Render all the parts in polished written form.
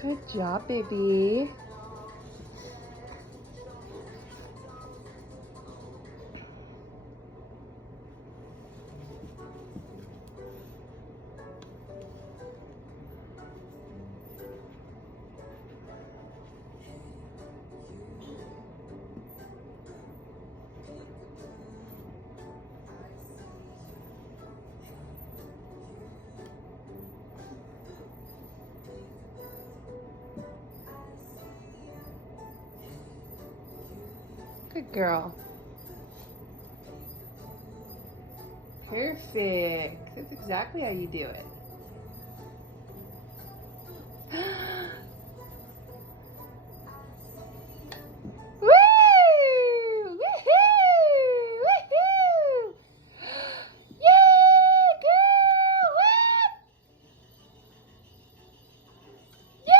Good job, baby. Good girl. Perfect. That's exactly how you do it. Woo! Woohoo! Woohoo! Yay, girl! Whoop! Yay!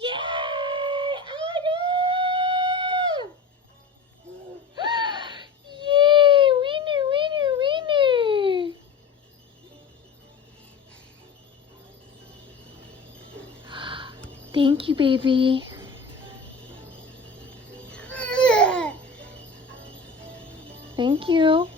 Yay! Autumn! Yay! Winner, winner, winner! Thank you, baby. Thank you.